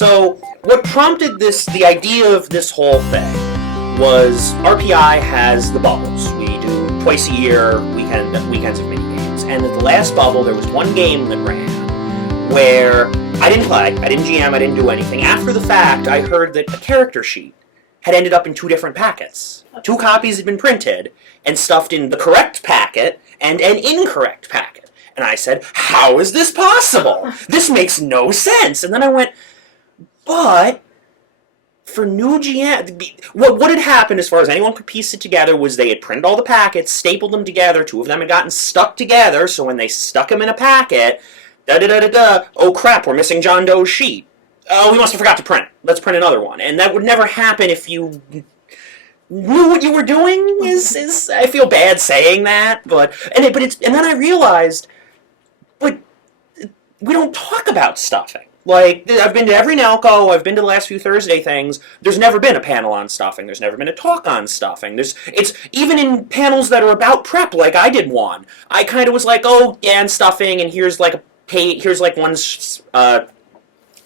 So what prompted the idea of this whole thing was RPI has the bubbles. We do twice a year weekends of mini games, and at the last bubble there was one game that ran where I didn't play, I didn't GM, I didn't do anything. After the fact, I heard that a character sheet had ended up in 2 different packets. 2 copies had been printed and stuffed in the correct packet and an incorrect packet. And I said, how is this possible? This makes no sense. And then I went, but for new GM, what had happened, as far as anyone could piece it together, was they had printed all the packets, stapled them together, 2 of them had gotten stuck together, so when they stuck them in a packet, oh crap, we're missing John Doe's sheet. Oh, we must have forgot to print it. Let's print another one. And that would never happen if you knew what you were doing. I feel bad saying that, and then I realized, but we don't talk about stuffing. Like, I've been to every NELCO, I've been to the last few Thursday things, there's never been a panel on stuffing, there's never been a talk on stuffing, it's even in panels that are about prep, like I did one, I kind of was like, oh, yeah, and stuffing, and here's like one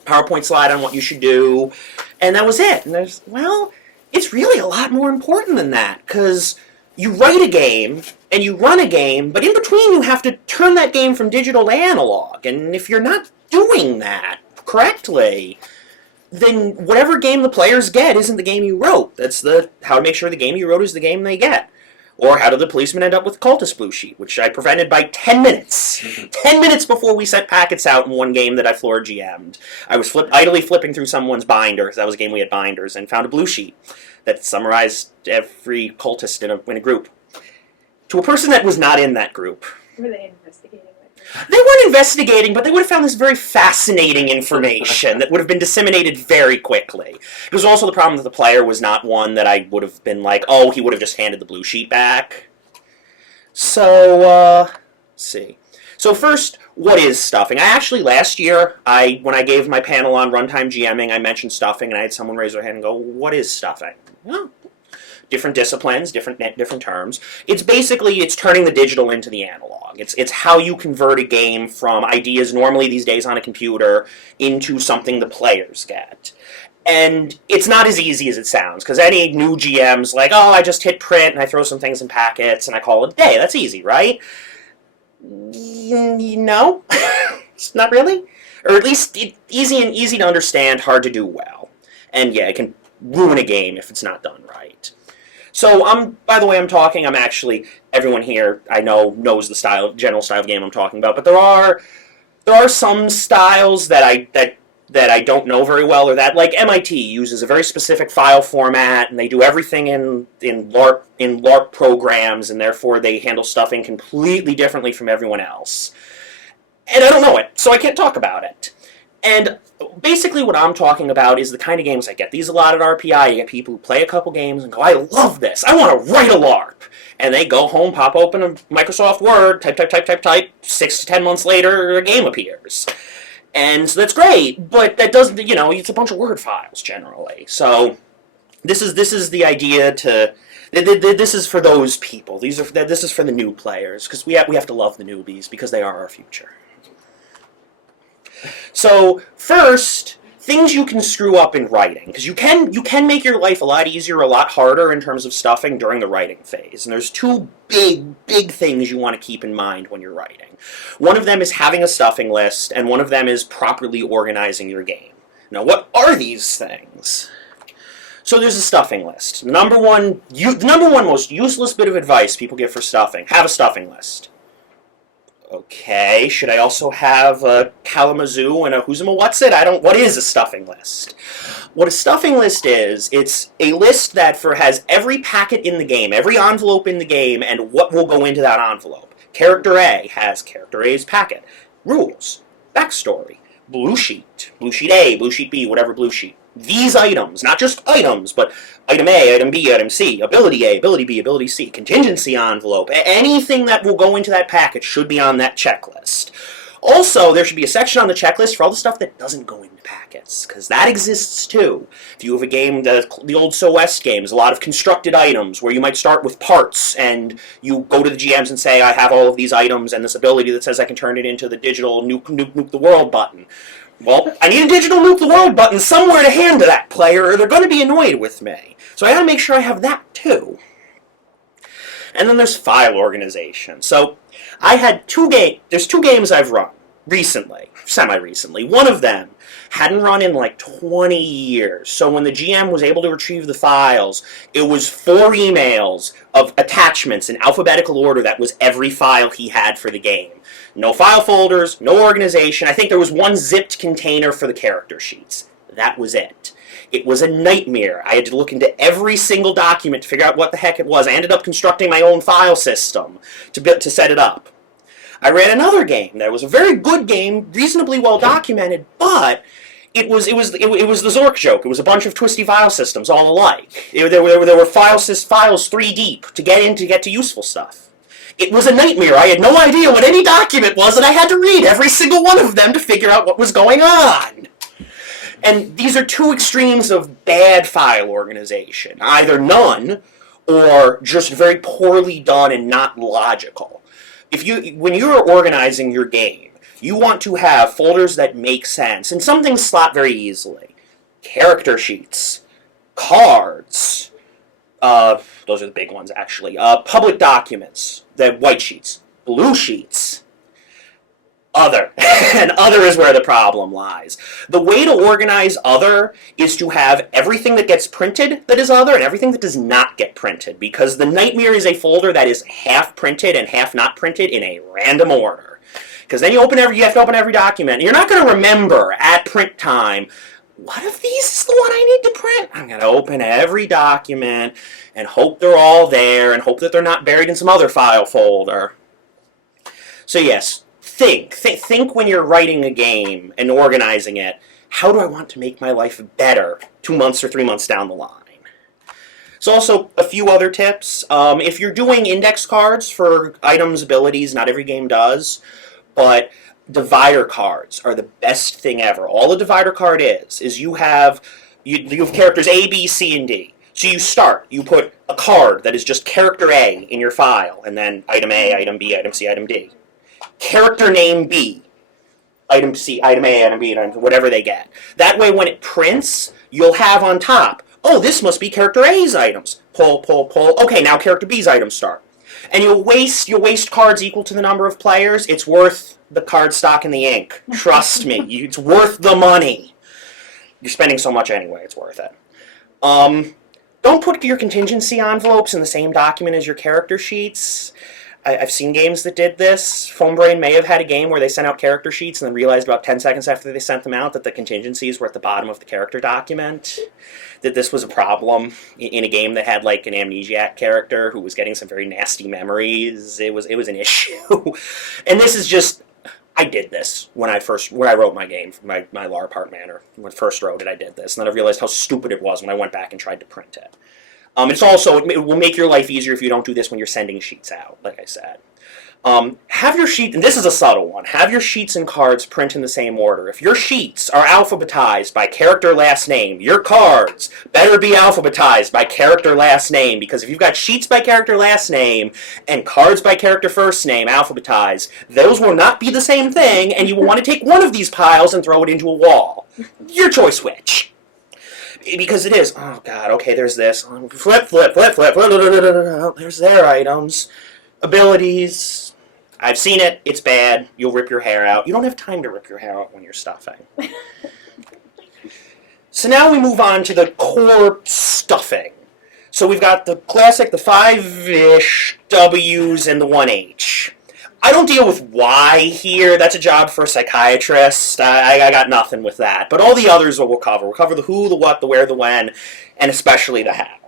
PowerPoint slide on what you should do, and that was it. And there's, well, it's really a lot more important than that, because you write a game, and you run a game, but in between you have to turn that game from digital to analog, and if you're not doing that correctly, then whatever game the players get isn't the game you wrote. That's how to make sure the game you wrote is the game they get. Or how did the policeman end up with cultist blue sheet, which I prevented by 10 minutes. 10 minutes before we sent packets out in one game that I floor GM'd. I was idly flipping through someone's binder, because that was a game we had binders, and found a blue sheet that summarized every cultist in a group. To a person that was not in that group. Were they investigating? They weren't investigating, but they would have found this very fascinating information that would have been disseminated very quickly. It was also the problem that the player was not one that I would have been like, oh, he would have just handed the blue sheet back. So, let's see. So first, what is stuffing? I actually, last year, when I gave my panel on runtime GMing, I mentioned stuffing, and I had someone raise their hand and go, what is stuffing? Well, different disciplines, different terms. It's turning the digital into the analog. It's how you convert a game from ideas normally these days on a computer into something the players get. And it's not as easy as it sounds, because any new GM's like, oh, I just hit print and I throw some things in packets and I call it a day. That's easy, right? No, it's not really. Or at least easy to understand, hard to do well. And yeah, it can ruin a game if it's not done right. So by the way I'm talking, I'm actually, everyone here I know knows the general style of game I'm talking about, but there are some styles that I don't know very well, or that, like MIT uses a very specific file format, and they do everything in LARP programs, and therefore they handle stuffing completely differently from everyone else. And I don't know it, so I can't talk about it. And basically what I'm talking about is the kind of games I get. These a lot at RPI. You get people who play a couple games and go, I love this. I want to write a LARP. And they go home, pop open a Microsoft Word, type. 6 to 10 months later, a game appears. And so that's great, but that doesn't, it's a bunch of Word files generally. So this is the idea this is for those people. This is for the new players, because we have to love the newbies, because they are our future. So first, things you can screw up in writing, because you can make your life a lot easier, a lot harder in terms of stuffing during the writing phase. And there's 2 big things you want to keep in mind when you're writing. One of them is having a stuffing list, and one of them is properly organizing your game. Now, what are these things? So there's a stuffing list. The number one most useless bit of advice people give for stuffing: have a stuffing list. Okay, should I also have a Kalamazoo and a Who's-a-What's-It? What is a stuffing list? What a stuffing list is, it's a list that has every packet in the game, every envelope in the game, and what will go into that envelope. Character A has Character A's packet. Rules. Backstory. Blue sheet. Blue sheet A, blue sheet B, whatever blue sheet. These items, not just items, but item A, item B, item C, ability A, ability B, ability C, contingency envelope, anything that will go into that packet should be on that checklist. Also, there should be a section on the checklist for all the stuff that doesn't go into packets, because that exists too. If you have a game, the old So West games, a lot of constructed items, where you might start with parts, and you go to the GMs and say, I have all of these items and this ability that says I can turn it into the digital nuke the world button. Well, I need a digital nuke the world button somewhere to hand to that player, or they're going to be annoyed with me. So I gotta make sure I have that too. And then there's file organization. So I had there's 2 games I've run recently, semi-recently. One of them hadn't run in like 20 years. So when the GM was able to retrieve the files, it was 4 emails of attachments in alphabetical order. That was every file he had for the game. No file folders, no organization. I think there was 1 zipped container for the character sheets. That was it. It was a nightmare. I had to look into every single document to figure out what the heck it was. I ended up constructing my own file system to set it up. I ran another game that was a very good game, reasonably well documented, but it was the Zork joke. It was a bunch of twisty file systems all alike. There were files 3 deep to get to useful stuff. It was a nightmare. I had no idea what any document was, and I had to read every single one of them to figure out what was going on. And these are 2 extremes of bad file organization. Either none, or just very poorly done and not logical. When you're organizing your game, you want to have folders that make sense, and some things slot very easily. Character sheets, cards, those are the big ones actually, public documents, the white sheets, blue sheets, other. And other is where the problem lies. The way to organize other is to have everything that gets printed that is other and everything that does not get printed, because the nightmare is a folder that is half printed and half not printed in a random order. Because then you have to open every document, and you're not going to remember at print time, what of these is the one I need to print? I'm going to open every document and hope they're all there and hope that they're not buried in some other file folder. So yes, Think when you're writing a game and organizing it, how do I want to make my life better 2 months or 3 months down the line? So also, a few other tips. If you're doing index cards for items, abilities, not every game does, but divider cards are the best thing ever. All a divider card is you have characters A, B, C, and D. So you put a card that is just character A in your file, and then item A, item B, item C, item D. Character name B, item C, item A, item B, item whatever they get. That way when it prints, you'll have on top, oh, this must be character A's items. Pull, pull, pull. Okay, now character B's items start. And you'll waste cards equal to the number of players. It's worth the card stock and the ink. Trust me, it's worth the money. You're spending so much anyway, it's worth it. Don't put your contingency envelopes in the same document as your character sheets. I've seen games that did this. Foambrain may have had a game where they sent out character sheets and then realized about 10 seconds after they sent them out that the contingencies were at the bottom of the character document. That this was a problem in a game that had like an amnesiac character who was getting some very nasty memories. It was an issue. And this is just, I did this when I wrote my game, my LARP Heart Manor. When I first wrote it, I did this. And then I realized how stupid it was when I went back and tried to print it. It will make your life easier if you don't do this when you're sending sheets out, like I said. Have your sheet, and this is a subtle one, have your sheets and cards print in the same order. If your sheets are alphabetized by character last name, your cards better be alphabetized by character last name, because if you've got sheets by character last name and cards by character first name alphabetized, those will not be the same thing, and you will want to take one of these piles and throw it into a wall. Your choice which. Because it is, oh god, okay, there's this. Flip, flip, flip, flip, there's their items. Abilities. I've seen it, it's bad, you'll rip your hair out. You don't have time to rip your hair out when you're stuffing. So now we move on to the core stuffing. So we've got the classic, the 5-ish W's and the 1H. I don't deal with why here. That's a job for a psychiatrist. I got nothing with that. But all the others we'll cover. We'll cover the who, the what, the where, the when, and especially the how.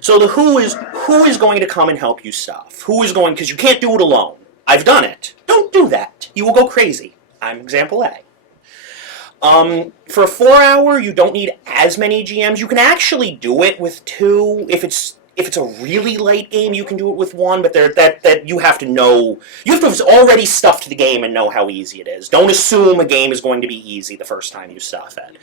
So the who is going to come and help you stuff. Who is going, because you can't do it alone. I've done it. Don't do that. You will go crazy. I'm example A. For a 4-hour, you don't need as many GMs. You can actually do it with 2 if it's a really light game, you can do it with 1, but that you have to know. You have to have already stuffed the game and know how easy it is. Don't assume a game is going to be easy the first time you stuff it.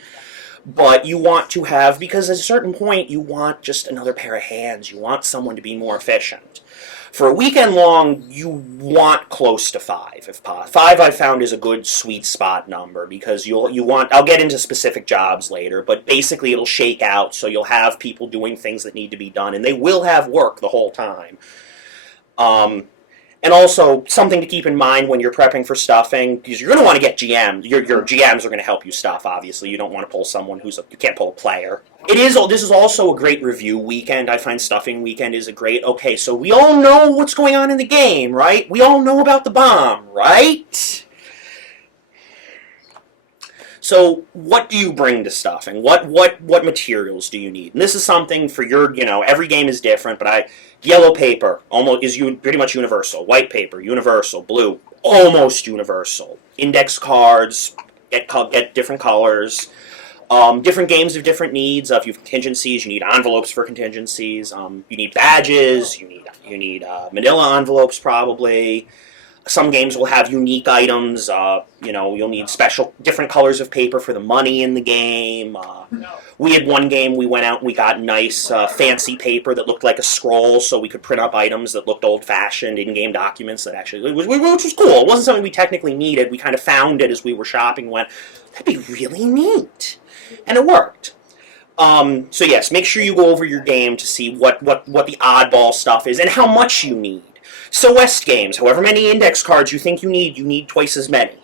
But you want to have, because at a certain point, you want just another pair of hands. You want someone to be more efficient. For a weekend long, you want close to 5, if possible. 5 I've found is a good sweet spot number, because I'll get into specific jobs later, but basically it'll shake out, so you'll have people doing things that need to be done, and they will have work the whole time. And also, something to keep in mind when you're prepping for stuffing, because you're going to want to get GMs. Your GMs are going to help you stuff, obviously. You don't want to pull someone you can't pull a player. This is also a great review weekend. I find stuffing weekend is a great, okay, so we all know what's going on in the game, right? We all know about the bomb, right? So, what do you bring to stuffing? What materials do you need? And this is something for every game is different, but yellow paper is pretty much universal. White paper, universal. Blue, almost universal. Index cards, get different colors. Different games have different needs. If you have contingencies, you need envelopes for contingencies. You need badges. You need manila envelopes probably. Some games will have unique items. You'll need different colors of paper for the money in the game. We had one game we went out and we got nice fancy paper that looked like a scroll, so we could print up items that looked old-fashioned in-game documents that which was cool. It wasn't something we technically needed. We kind of found it as we were shopping and went, that'd be really neat. And it worked. So yes, make sure you go over your game to see what the oddball stuff is and how much you need. So West games, however many index cards you think you need twice as many.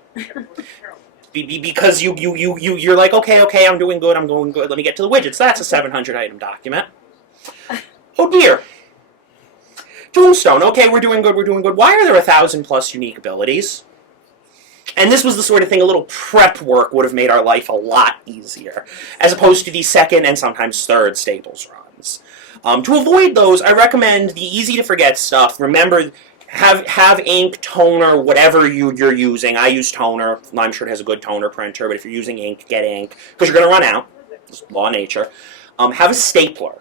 Because you're like, okay, I'm doing good, let me get to the widgets. That's a 700 item document. Oh dear. Tombstone, okay, we're doing good. Why are there 1,000 plus unique abilities? And this was the sort of thing a little prep work would have made our life a lot easier, as opposed to the second and sometimes third Staples runs. To avoid those, I recommend the easy-to-forget stuff. Remember, have ink, toner, whatever you're using. I use toner. I'm sure it has a good toner printer, but if you're using ink, get ink, because you're going to run out. It's law of nature. Have a stapler.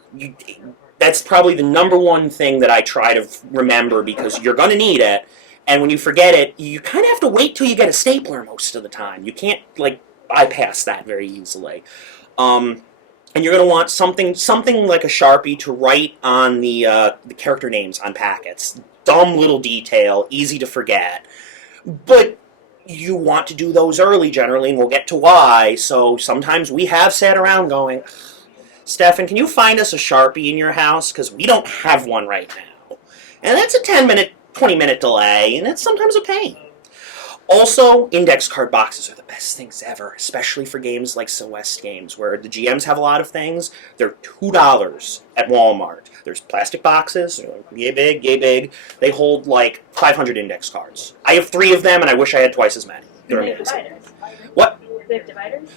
That's probably the number one thing that I try to remember, because you're going to need it, and when you forget it, you kind of have to wait till you get a stapler most of the time. You can't, bypass that very easily. And you're going to want something like a Sharpie to write on the character names on packets. Dumb little detail, easy to forget. But you want to do those early generally, and we'll get to why. So sometimes we have sat around going, Stefan, can you find us a Sharpie in your house? Because we don't have one right now. And that's a 10-minute, 20-minute delay, and it's sometimes a pain. Also, index card boxes are the best things ever, especially for games like West games, where the GMs have a lot of things. They're $2 at Walmart. There's plastic boxes, yay big. They hold 500 index cards. I have 3 of them, and I wish I had twice as many. They're amazing. What? They have dividers?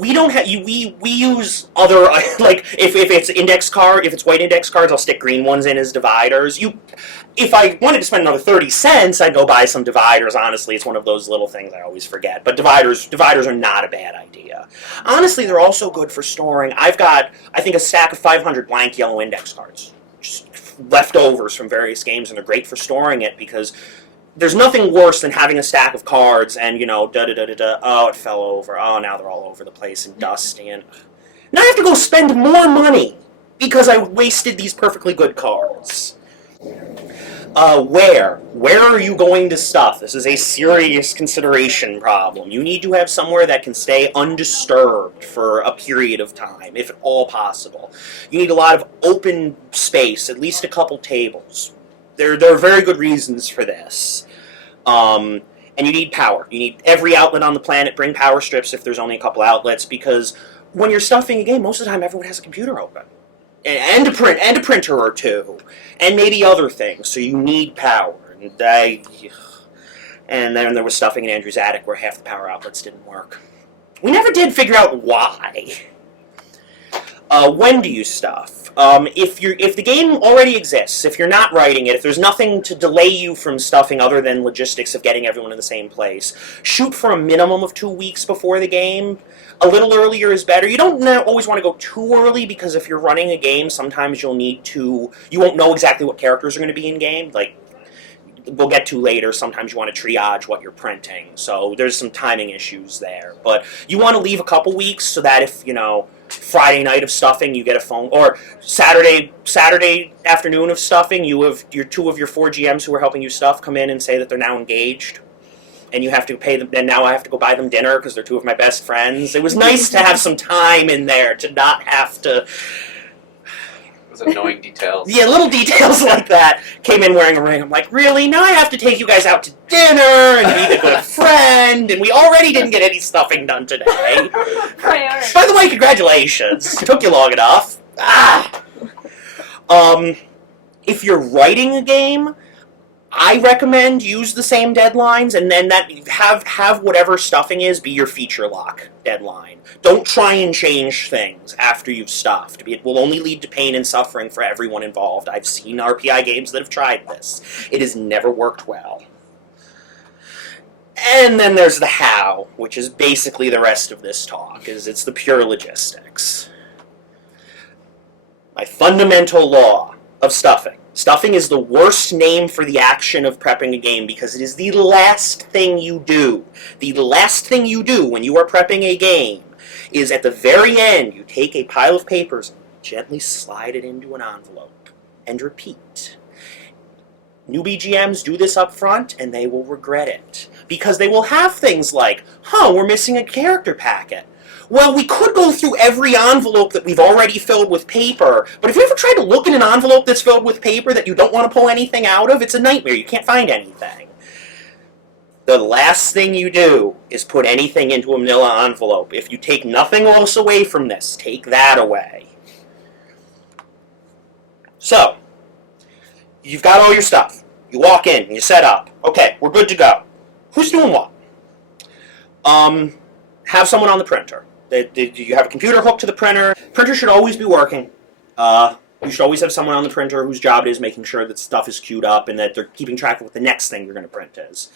We don't have. We use other if it's index card, if it's white index cards, I'll stick green ones in as dividers. If I wanted to spend another 30 cents, I'd go buy some dividers. Honestly, it's one of those little things I always forget. But dividers are not a bad idea. Honestly, they're also good for storing. I've got, I think, a stack of 500 blank yellow index cards, just leftovers from various games, and they're great for storing it, because there's nothing worse than having a stack of cards and, oh, it fell over. Oh, now they're all over the place and dusty. And now I have to go spend more money because I wasted these perfectly good cards. Where are you going to stuff? This is a serious consideration problem. You need to have somewhere that can stay undisturbed for a period of time, if at all possible. You need a lot of open space, at least a couple tables. There are very good reasons for this. And you need power. You need every outlet on the planet. Bring power strips if there's only a couple outlets, because when you're stuffing a game, most of the time everyone has a computer open. And a printer or two. And maybe other things. So you need power. And then there was stuffing in Andrew's attic where half the power outlets didn't work. We never did figure out why. When do you stuff? If the game already exists, if you're not writing it, if there's nothing to delay you from stuffing other than logistics of getting everyone in the same place, shoot for a minimum of 2 weeks before the game. A little earlier is better. You don't always want to go too early, because if you're running a game, sometimes you won't know exactly what characters are going to be in game. We'll get to later, sometimes you want to triage what you're printing, so there's some timing issues there. But you want to leave a couple weeks so that if, Friday night of stuffing, you get a phone, or Saturday afternoon of stuffing, you have your 2 of your 4 GMs who are helping you stuff come in and say that they're now engaged, and you have to pay them. And now I have to go buy them dinner because they're 2 of my best friends. It was nice to have some time in there to not have to. Those annoying details. Yeah, little details like that. Came in wearing a ring. I'm like, really? Now I have to take you guys out to dinner and be a good friend, and we already didn't get any stuffing done today. Priority. By the way, congratulations. It took you long enough. If you're writing a game, I recommend use the same deadlines, and then that have whatever stuffing is be your feature lock deadline. Don't try and change things after you've stuffed. It will only lead to pain and suffering for everyone involved. I've seen RPI games that have tried this. It has never worked well. And then there's the how, which is basically the rest of this talk, it's the pure logistics. My fundamental law of stuffing. Stuffing is the worst name for the action of prepping a game because it is the last thing you do. The last thing you do when you are prepping a game is at the very end, you take a pile of papers and gently slide it into an envelope and repeat. Newbie GMs do this up front and they will regret it because they will have things like, we're missing a character packet. Well, we could go through every envelope that we've already filled with paper, but if you ever tried to look in an envelope that's filled with paper that you don't want to pull anything out of, it's a nightmare. You can't find anything. The last thing you do is put anything into a manila envelope. If you take nothing else away from this, take that away. So, you've got all your stuff. You walk in, you set up. Okay, we're good to go. Who's doing what? Have someone on the printer. You have a computer hooked to the printer. Printer should always be working. You should always have someone on the printer whose job it is making sure that stuff is queued up and that they're keeping track of what the next thing you're going to print is.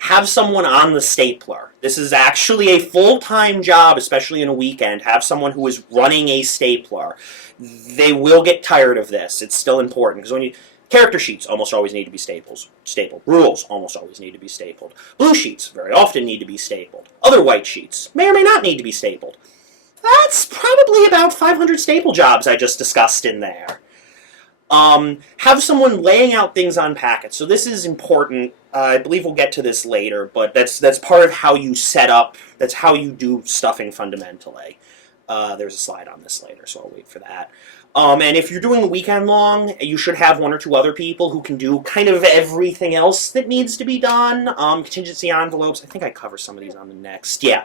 Have someone on the stapler. This is actually a full-time job, especially in a weekend. Have someone who is running a stapler. They will get tired of this. It's still important because when you... Character sheets almost always need to be stapled. Rules almost always need to be stapled. Blue sheets very often need to be stapled. Other white sheets may or may not need to be stapled. That's probably about 500 staple jobs I just discussed in there. Have someone laying out things on packets. So this is important. I believe we'll get to this later, but that's part of how you set up, that's how you do stuffing fundamentally. There's a slide on this later, so I'll wait for that. And if you're doing a weekend long, you should have 1 or 2 other people who can do kind of everything else that needs to be done. Contingency envelopes, I think I cover some of these on the next. Yeah.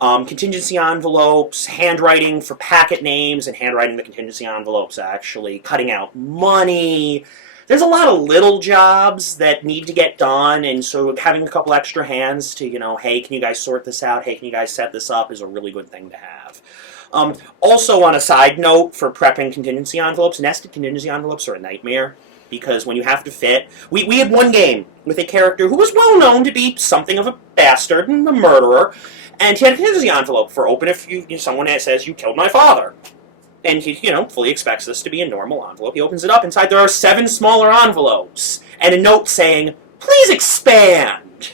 Contingency envelopes, handwriting for packet names, and handwriting the contingency envelopes, actually. Cutting out money. There's a lot of little jobs that need to get done, and so having a couple extra hands to, hey, can you guys sort this out? Hey, can you guys set this up is a really good thing to have. Also, on a side note, for prepping contingency envelopes, nested contingency envelopes are a nightmare, because when you have to fit... We had one game with a character who was well known to be something of a bastard and a murderer, and he had a contingency envelope for open if someone says, you killed my father. And he, fully expects this to be a normal envelope. He opens it up. Inside there are 7 smaller envelopes, and a note saying, please expand.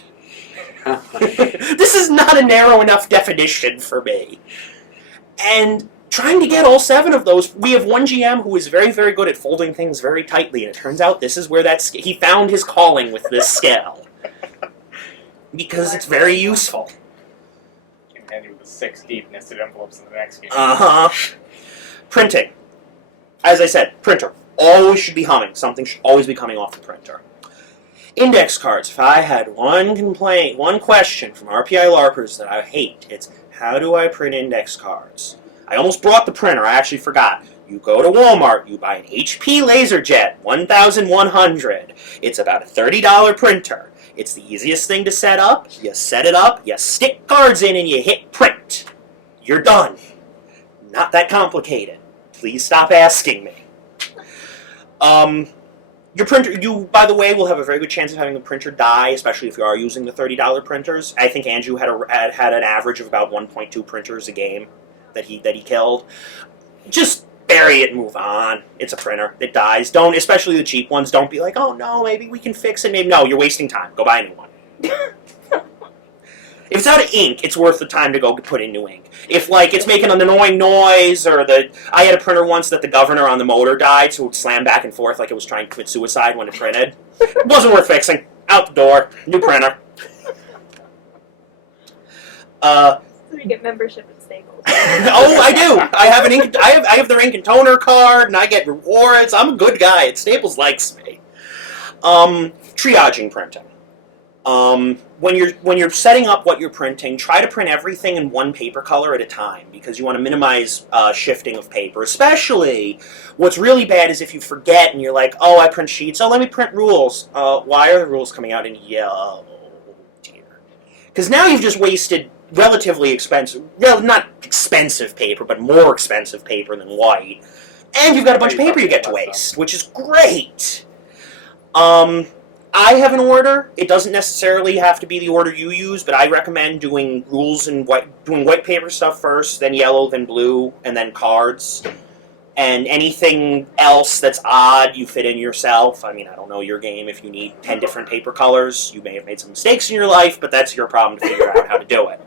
This is not a narrow enough definition for me. And trying to get all 7 of those, we have one GM who is very, very good at folding things very tightly, and it turns out this is where he found his calling with this skill. Because it's very useful. You can hand you with 6 deep nested envelopes in the next game. Printing. As I said, printer. Always should be humming. Something should always be coming off the printer. Index cards. If I had one complaint, one question from RPI LARPers that I hate, it's, how do I print index cards? I almost brought the printer. I actually forgot. You go to Walmart, you buy an HP LaserJet 1100. It's about a $30 printer. It's the easiest thing to set up. You set it up, you stick cards in, and you hit print. You're done. Not that complicated. Please stop asking me. Your printer, you, by the way, will have a very good chance of having the printer die, especially if you are using the $30 printers. I think Andrew had an average of about 1.2 printers a game that he killed. Just bury it and move on. It's a printer. It dies. Don't, especially the cheap ones, don't be like, oh no, maybe we can fix it. Maybe, no, you're wasting time. Go buy a new one. If it's out of ink, it's worth the time to go put in new ink. If, like, it's making an annoying noise, or I had a printer once that the governor on the motor died, so it would slam back and forth like it was trying to commit suicide when it printed. It wasn't worth fixing. Out the door. New printer. So you get membership at Staples. Oh, I do. I have I have their ink and toner card, and I get rewards. I'm a good guy. Staples likes me. Triaging printing. When you're setting up what you're printing, try to print everything in one paper color at a time, because you want to minimize shifting of paper. Especially, what's really bad is if you forget and you're like, oh, I print sheets. Oh, let me print rules. Why are the rules coming out in yellow? Dear. Because now you've just wasted relatively expensive, well, not expensive paper, but more expensive paper than white. And you've got a bunch of paper you get to waste, which is great. I have an order. It doesn't necessarily have to be the order you use, but I recommend doing rules and doing white paper stuff first, then yellow, then blue, and then cards. And anything else that's odd, you fit in yourself. I mean, I don't know your game. If you need 10 different paper colors, you may have made some mistakes in your life, but that's your problem to figure out how to do it.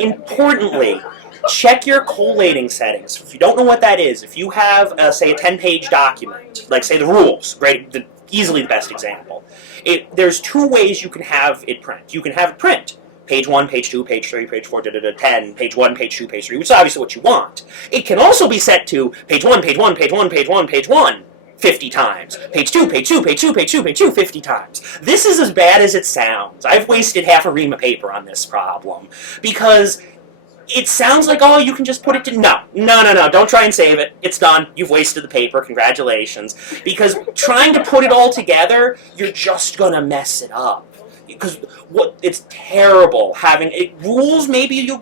Importantly, check your collating settings. If you don't know what that is, if you have, say, a 10-page document, like, say, the rules, right? Easily the best example. There's two ways you can have it print. You can have it print page 1, page 2, page 3, page 4, 10, page 1, page 2, page 3, which is obviously what you want. It can also be set to page 1, page 1, page 1, page 1, page 1, 50 times. Page 2, page 2, page 2, page 2, page 2, 50 times. This is as bad as it sounds. I've wasted half a ream of paper on this problem, because it sounds like, oh, you can just put it to... No, don't try and save it. It's done. You've wasted the paper. Congratulations. Because trying to put it all together, you're just going to mess it up. Because it's terrible having... rules, maybe you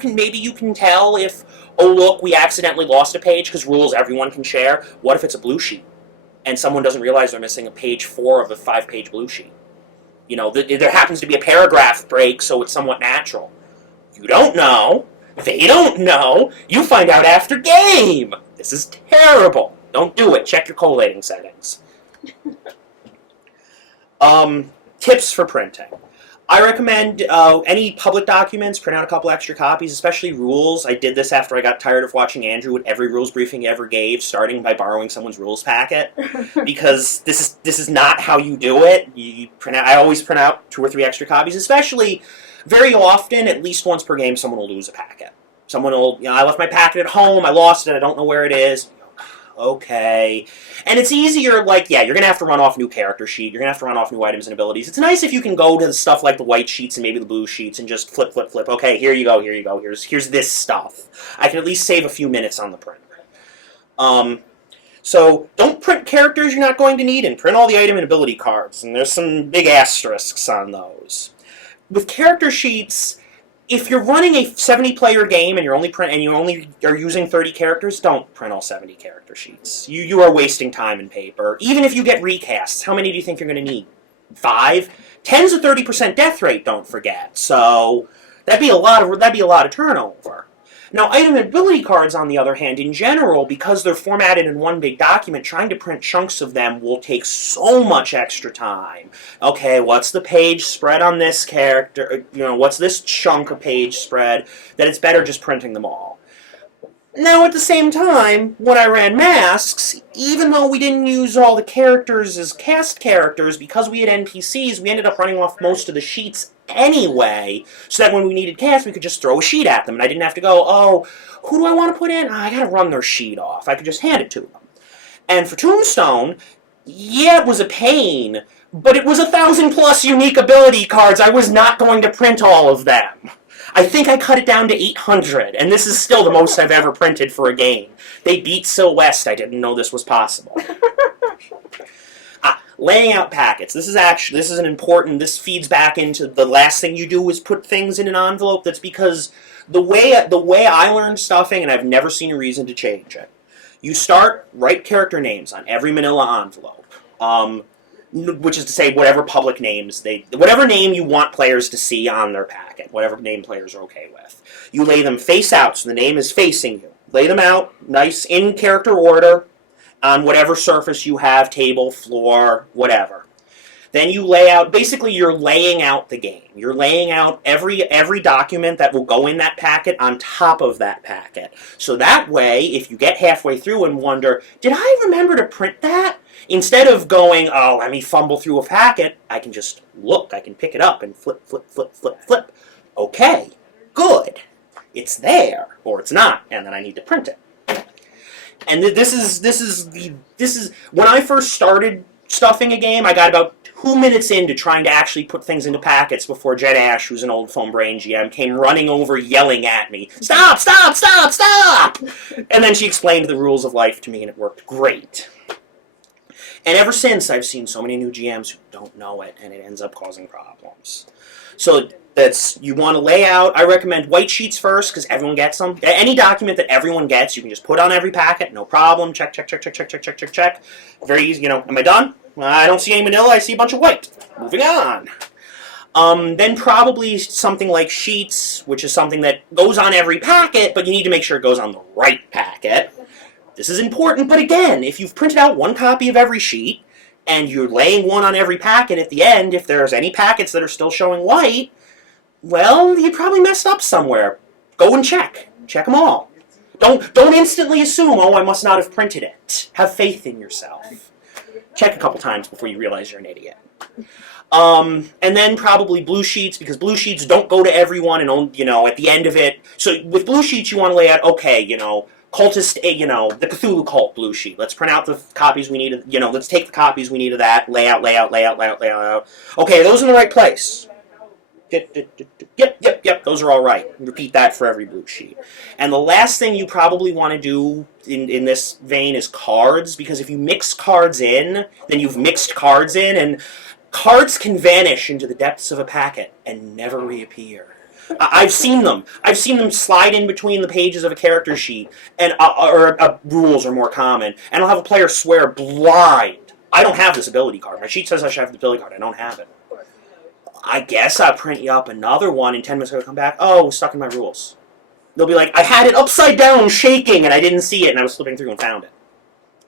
can tell if, oh, look, we accidentally lost a page, because rules everyone can share. What if it's a blue sheet, and someone doesn't realize they're missing a page 4 of a 5-page blue sheet? You know, there happens to be a paragraph break, so it's somewhat natural. You don't know. They don't know. You find out after game. This is terrible. Don't do it. Check your collating settings. Tips for printing. I recommend any public documents, print out a couple extra copies, especially rules. I did this after I got tired of watching Andrew at every rules briefing he ever gave, starting by borrowing someone's rules packet, because this is not how you do it. You print out. I always print out 2 or 3 extra copies, especially. Very often, at least once per game, someone will lose a packet. Someone will, I left my packet at home, I lost it, I don't know where it is. Okay. And it's easier, like, yeah, you're going to have to run off a new character sheet, you're going to have to run off new items and abilities. It's nice if you can go to the stuff like the white sheets and maybe the blue sheets and just flip. Okay, here you go, here's this stuff. I can at least save a few minutes on the printer. So, don't print characters you're not going to need, and print all the item and ability cards, and there's some big asterisks on those. With character sheets, if you're running a 70-player game and you only are using 30 characters, don't print all 70 character sheets. You are wasting time and paper. Even if you get recasts, how many do you think you're going to need? 5? 10's a 30% death rate, don't forget. So that'd be a lot of turnover. Now, item and ability cards, on the other hand, in general, because they're formatted in one big document, trying to print chunks of them will take so much extra time. Okay, what's the page spread on this character? What's this chunk of page spread? That it's better just printing them all. Now, at the same time, when I ran masks, even though we didn't use all the characters as cast characters, because we had NPCs, we ended up running off most of the sheets anyway, so that when we needed cast, we could just throw a sheet at them, and I didn't have to go, oh, who do I want to put in? I gotta run their sheet off. I could just hand it to them. And for Tombstone, yeah, it was a pain, but it was 1,000+ unique ability cards. I was not going to print all of them. I think I cut it down to 800, and this is still the most I've ever printed for a game. They beat Sil West. I didn't know this was possible. Laying out packets. This is an important, this feeds back into the last thing you do is put things in an envelope. That's because the way I learned stuffing, and I've never seen a reason to change it. You write character names on every manila envelope. Which is to say, whatever public names whatever name you want players to see on their packet, whatever name players are okay with. You lay them face out, so the name is facing you. Lay them out, nice in character order, on whatever surface you have, table, floor, whatever. Then you lay out, basically you're laying out the game. You're laying out every document that will go in that packet on top of that packet. So that way, if you get halfway through and wonder, did I remember to print that? Instead of going, oh, let me fumble through a packet, I can just look, I can pick it up and flip, flip, flip, flip, flip. Okay, good. It's there, or it's not, and then I need to print it. And this is when I first started stuffing a game, I got about 2 minutes into trying to actually put things into packets before Jen Ash, who's an old Foam Brain GM, came running over yelling at me, "Stop, stop, stop, stop!" And then she explained the rules of life to me, and it worked great. And ever since, I've seen so many new GMs who don't know it, and it ends up causing problems. So you want to lay out, I recommend white sheets first, because everyone gets them. Any document that everyone gets, you can just put on every packet, no problem. Check, check, check, check, check, check, check, check, check. Very easy, am I done? I don't see any manila, I see a bunch of white. Moving on. Then probably something like sheets, which is something that goes on every packet, but you need to make sure it goes on the right packet. This is important, but again, if you've printed out one copy of every sheet, and you're laying one on every packet at the end, if there's any packets that are still showing white, well, you probably messed up somewhere. Go and check. Check them all. Don't instantly assume, oh, I must not have printed it. Have faith in yourself. Check a couple times before you realize you're an idiot. And then probably blue sheets, because blue sheets don't go to everyone, and at the end of it. So with blue sheets, you want to lay out, okay, cultist, the Cthulhu cult blue sheet. Let's print out the copies we need. Let's take the copies we need of that. Lay out. Okay, are those in the right place? Yep, those are all right. Repeat that for every blue sheet. And the last thing you probably want to do in this vein is cards, because if you mix cards in, then you've mixed cards in, and cards can vanish into the depths of a packet and never reappear. I've seen them. I've seen them slide in between the pages of a character sheet, and rules are more common, and I'll have a player swear blind, I don't have this ability card. My sheet says I should have the ability card. I don't have it. I guess I'll print you up another one, and 10 minutes ago come back, oh, it was stuck in my rules. They'll be like, I had it upside down shaking, and I didn't see it, and I was flipping through and found it.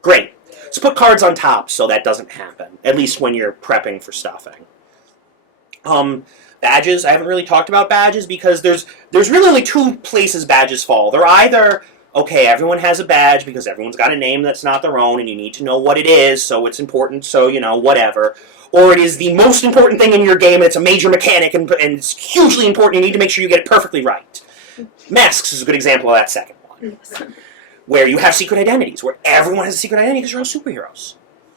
Great. So put cards on top so that doesn't happen, at least when you're prepping for stuffing. Badges, I haven't really talked about badges because there's really only two places badges fall. They're either, okay, everyone has a badge because everyone's got a name that's not their own and you need to know what it is, so it's important, so, whatever. Or it is the most important thing in your game and it's a major mechanic and it's hugely important, you need to make sure you get it perfectly right. Masks is a good example of that second one. Where you have secret identities, where everyone has a secret identity because you're all superheroes.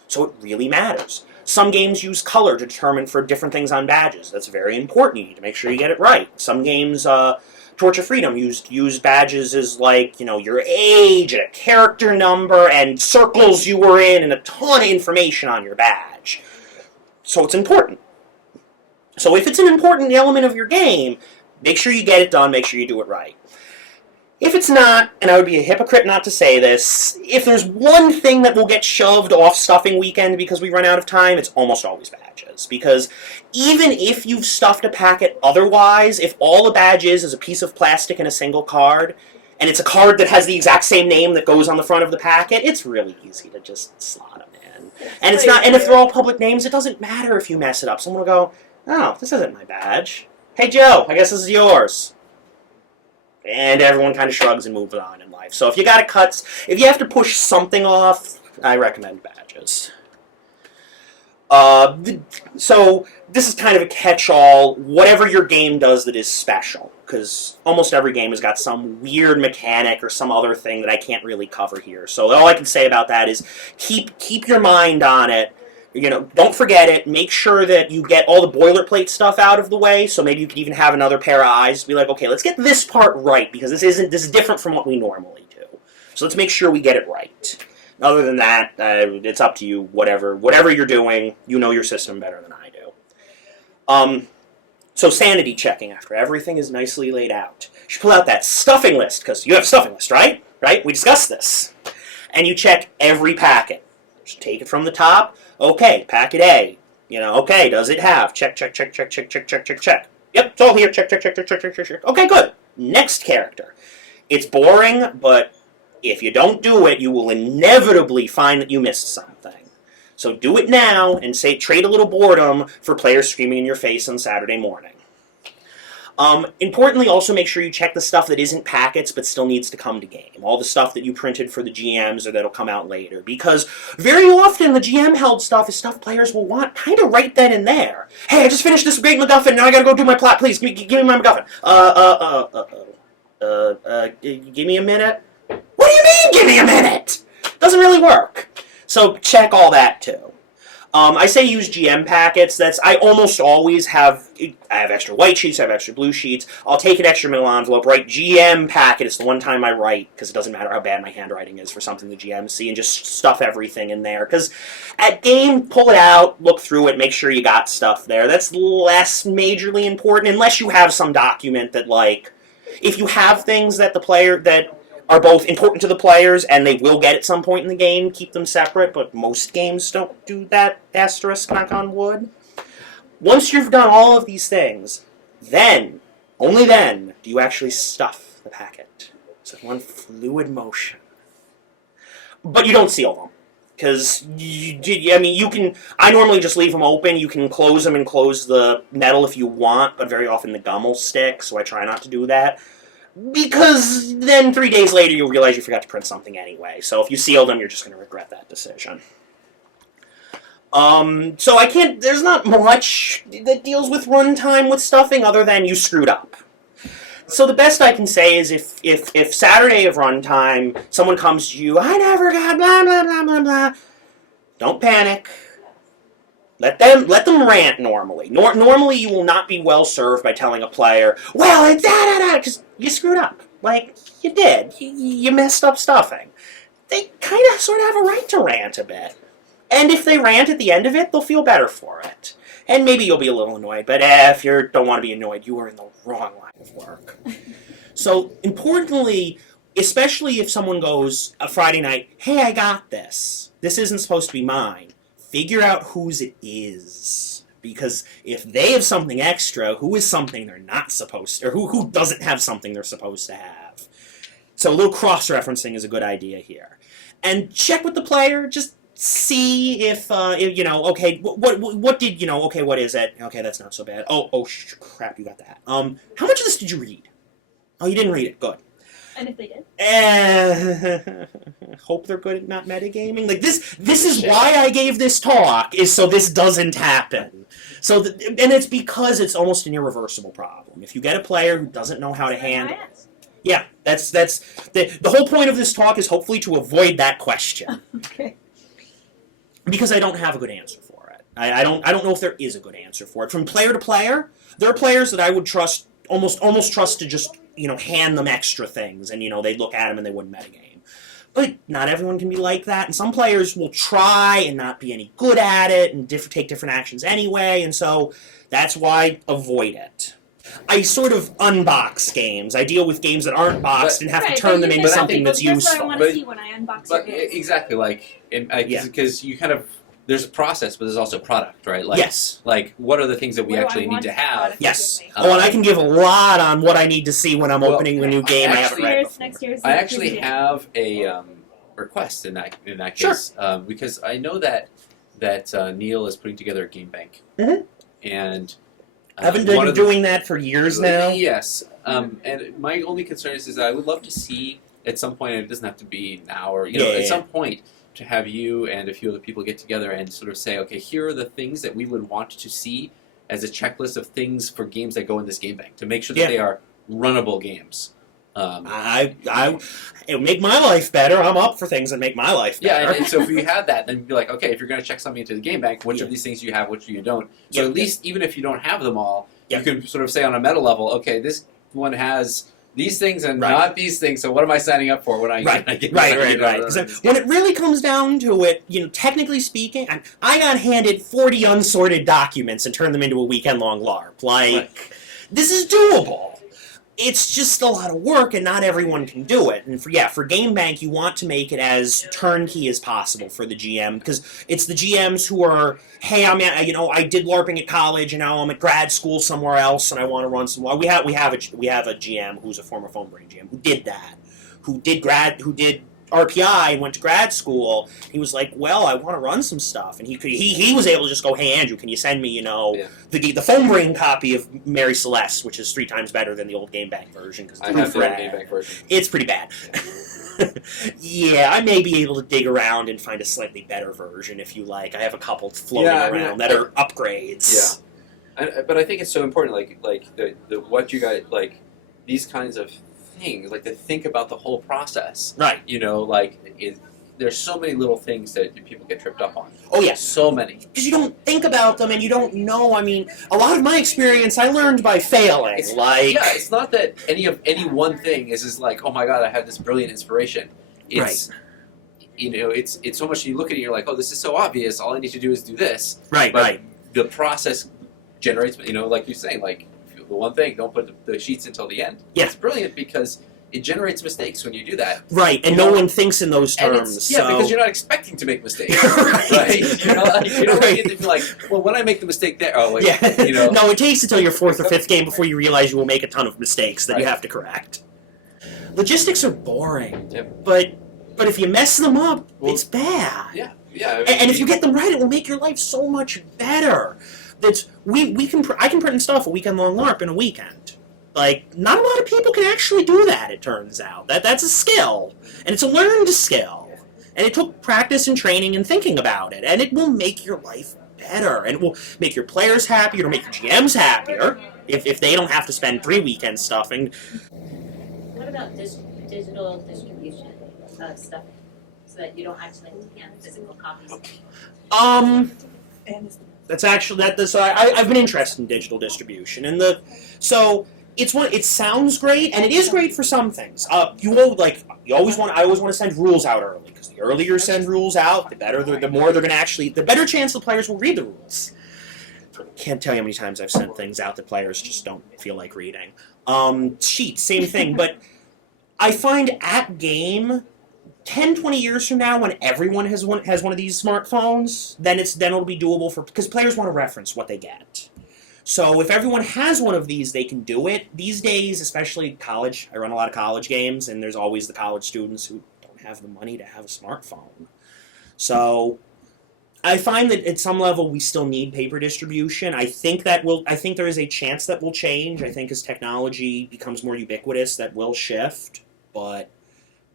So it really matters. Some games use color to determine for different things on badges. That's very important. You need to make sure you get it right. Some games, Torch of Freedom, use badges as like, your age and a character number and circles you were in and a ton of information on your badge. So it's important. So if it's an important element of your game, make sure you get it done, make sure you do it right. If it's not, and I would be a hypocrite not to say this, if there's one thing that will get shoved off stuffing weekend because we run out of time, it's almost always badges. Because even if you've stuffed a packet otherwise, if all a badge is a piece of plastic and a single card, and it's a card that has the exact same name that goes on the front of the packet, it's really easy to just slot them in. And it's not, and if they're all public names, it doesn't matter if you mess it up. Someone will go, oh, this isn't my badge. Hey Joe, I guess this is yours. And everyone kind of shrugs and moves on in life. So if you got to if you have to push something off, I recommend badges. So this is kind of a catch-all, whatever your game does that is special, because almost every game has got some weird mechanic or some other thing that I can't really cover here. So all I can say about that is keep your mind on it. Don't forget it. Make sure that you get all the boilerplate stuff out of the way, so maybe you could even have another pair of eyes to be like, okay, let's get this part right, because this is different from what we normally do. So let's make sure we get it right. Other than that, it's up to you, whatever you're doing, you know your system better than I do. So sanity checking after everything is nicely laid out. You should pull out that stuffing list, because you have a stuffing list, right? Right? We discussed this. And you check every packet. Just take it from the top. Okay, packet A. Okay, does it have? Check, check, check, check, check, check, check, check, check. Yep, it's all here. Check, check, check, check, check, check, check, check. Okay, good. Next character. It's boring, but if you don't do it, you will inevitably find that you missed something. So do it now and trade a little boredom for players screaming in your face on Saturday morning. Importantly, also make sure you check the stuff that isn't packets but still needs to come to game. All the stuff that you printed for the GMs or that'll come out later. Because very often the GM-held stuff is stuff players will want kind of right then and there. Hey, I just finished this great MacGuffin, now I gotta go do my plot, please, give me my MacGuffin. Give me a minute? What do you mean, give me a minute? Doesn't really work. So check all that too. I say use GM packets. I almost always have. I have extra white sheets. I have extra blue sheets. I'll take an extra middle envelope. Write GM packet. It's the one time I write because it doesn't matter how bad my handwriting is for something the GMs see, and just stuff everything in there. Because at game, pull it out, look through it, make sure you got stuff there. That's less majorly important unless you have some document that if you have things that are both important to the players and they will get at some point in the game, keep them separate, but most games don't do that, asterisk, knock on wood. Once you've done all of these things, then, only then, do you actually stuff the packet. It's one fluid motion. But you don't seal them. Because, I normally just leave them open. You can close them and close the metal if you want, but very often the gum will stick, so I try not to do that. Because then 3 days later you'll realize you forgot to print something anyway. So if you seal them, you're just going to regret that decision. So there's not much that deals with runtime with stuffing other than you screwed up. So the best I can say is if Saturday of runtime, someone comes to you, I never got blah, blah, blah, blah, blah. Don't panic. Let them rant normally. Normally you will not be well served by telling a player, well, it's da-da-da, because you screwed up. You did. You messed up stuffing. They kind of sort of have a right to rant a bit. And if they rant at the end of it, they'll feel better for it. And maybe you'll be a little annoyed, but if you don't want to be annoyed, you are in the wrong line of work. So, importantly, especially if someone goes a Friday night, hey, I got this. This isn't supposed to be mine. Figure out whose it is. Because if they have something extra, who is something they're not supposed to, or who doesn't have something they're supposed to have. So a little cross-referencing is a good idea here. And check with the player, just see if okay, what did, okay, what is it? Okay, that's not so bad. Crap, you got that. How much of this did you read? Oh, you didn't read it, good. And if they did? Hope they're good at not metagaming. This is why I gave this talk, is so this doesn't happen. And it's because it's almost an irreversible problem. If you get a player who doesn't know how to handle... Yeah, that's the whole point of this talk is hopefully to avoid that question. Okay. Because I don't have a good answer for it. I don't know if there is a good answer for it. From player to player, there are players that I would trust, almost trust to just, hand them extra things, and, they'd look at them and they wouldn't metagame. But not everyone can be like that, and some players will try and not be any good at it, and take different actions anyway, and so that's why avoid it. I sort of unbox games. I deal with games that aren't boxed and have to turn them into something that's useful. That's what I want to see when I unbox your games. Exactly, because you kind of... There's a process, but there's also a product, right? Yes. What are the things that we actually need to have? Yes. And I can give a lot on what I need to see when I'm opening a new game I haven't read before. I actually have a request in that case. Sure. Because I know that Neil is putting together a game bank. Mm-hmm. And... haven't been doing that for years now? Yes. And my only concern is that I would love to see at some point, and it doesn't have to be now, or at some point, to have you and a few other people get together and sort of say, okay, here are the things that we would want to see as a checklist of things for games that go in this game bank to make sure that they are runnable games. It would make my life better. I'm up for things that make my life better. Yeah, and so if you had that, then you'd be like, okay, if you're going to check something into the game bank, which of these things do you have, which do you don't? So at least, even if you don't have them all, you can sort of say on a meta level, okay, this one has these things and not these things, so what am I signing up for when I get Right. When it really comes down to it, technically speaking, I got handed 40 unsorted documents and turned them into a weekend-long LARP. This is doable. It's just a lot of work, and not everyone can do it. And for Game Bank, you want to make it as turnkey as possible for the GM, because it's the GMs who are, hey, I did LARPing at college, and now I'm at grad school somewhere else, and I want to run some. We have a GM who's a former Phone Brain GM who did that, who did RPI and went to grad school, he was like, well, I want to run some stuff. And he was able to just go, hey, Andrew, can you send me, the phone brain copy of Mary Celeste, which is 3 times better than the old Game Bank version. I have the old Game Bank version. It's pretty bad. Yeah, I may be able to dig around and find a slightly better version if you like. I have a couple floating around that are upgrades. Yeah, but I think it's so important, like the what you guys like, these kinds of things, like to think about the whole process. Right. There's so many little things that people get tripped up on. Oh, yeah. So many. Because you don't think about them and you don't know. I mean, a lot of my experience I learned by failing. It's not that any one thing is like, oh my god, I had this brilliant inspiration. It's, it's so much, you look at it and you're like, oh, this is so obvious, all I need to do is do this. Right, but the process generates, like you're saying, like, the one thing, don't put the sheets until the end. Yeah. It's brilliant because it generates mistakes when you do that. Right, and no one thinks in those terms. Because you're not expecting to make mistakes. Right. You don't get to be like, well, when I make the mistake there, No, it takes until your 4th or 5th game before you realize you will make a ton of mistakes that you have to correct. Logistics are boring, but if you mess them up, it's bad. Yeah. And if you get them right, it will make your life so much better. I can print stuff a weekend-long LARP in a weekend. Like, not a lot of people can actually do that, it turns out. That's a skill. And it's a learned skill. And it took practice and training and thinking about it. And it will make your life better. And it will make your players happier. It'll make your GMs happier if they don't have to spend 3 weekends stuffing. What about digital distribution of stuff so that you don't actually have physical copies? That's actually I've been interested in digital distribution, and it sounds great, and it is great for some things. I always want to send rules out early, because the earlier you send rules out, the better, the more they're going to actually, the better chance the players will read the rules. Can't tell you how many times I've sent things out that players just don't feel like reading. Sheets, same thing, but I find at game, 10, 20 years from now, when everyone has one of these smartphones, then it'll be doable because players want to reference what they get. So if everyone has one of these, they can do it. These days, especially college, I run a lot of college games, and there's always the college students who don't have the money to have a smartphone. So I find that at some level we still need paper distribution. I think there is a chance that will change. I think as technology becomes more ubiquitous, that will shift. But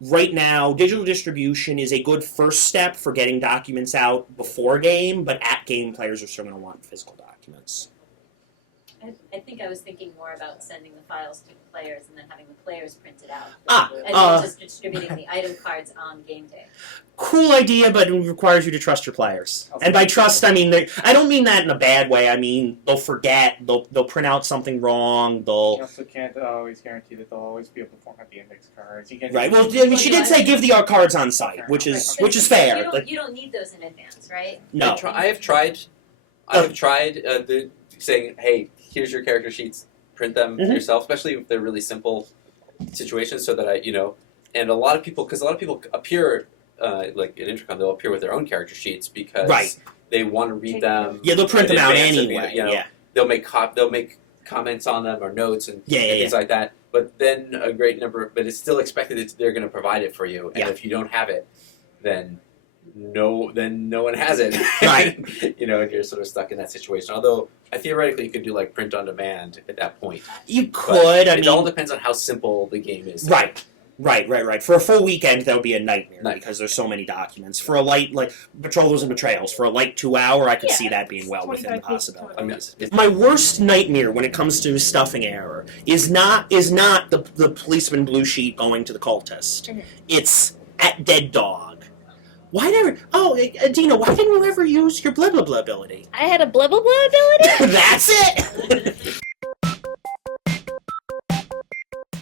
right now, digital distribution is a good first step for getting documents out before game, but at game, players are still going to want physical documents. I think I was thinking more about sending the files to the players and then having the players print it out. And then just distributing the item cards on game day. Cool idea, but it requires you to trust your players. And by trust, I mean, I don't mean that in a bad way. I mean, they'll forget, they'll print out something wrong, You also can't always guarantee that they'll always be able to format the index cards. Right, well, I mean, she did say give the cards on site, which is fair. You don't need those in advance, right? No. I have tried saying, hey, here's your character sheets, print them yourself, especially if they're really simple situations, so that and a lot of people appear, like in Intercom, they'll appear with their own character sheets because they want to read them. Yeah, they'll print them out anyway. They'll make comments on them or notes and things like that. But then but it's still expected that they're going to provide it for you. And if you don't have it, then no one has it. Right. And you're sort of stuck in that situation. Although theoretically you could do like print on demand at that point. You could. It all depends on how simple the game is. Right. For a full weekend, that would be a nightmare because there's so many documents. For a light, like Betrothals and Betrayals, for a light 2 hour, I could see that being well within the possibility. My worst nightmare when it comes to stuffing error is not the policeman blue sheet going to the cultist. It's at Dead Dog. Dina, why didn't you ever use your blah blah blah ability? I had a blah blah blah ability? That's it!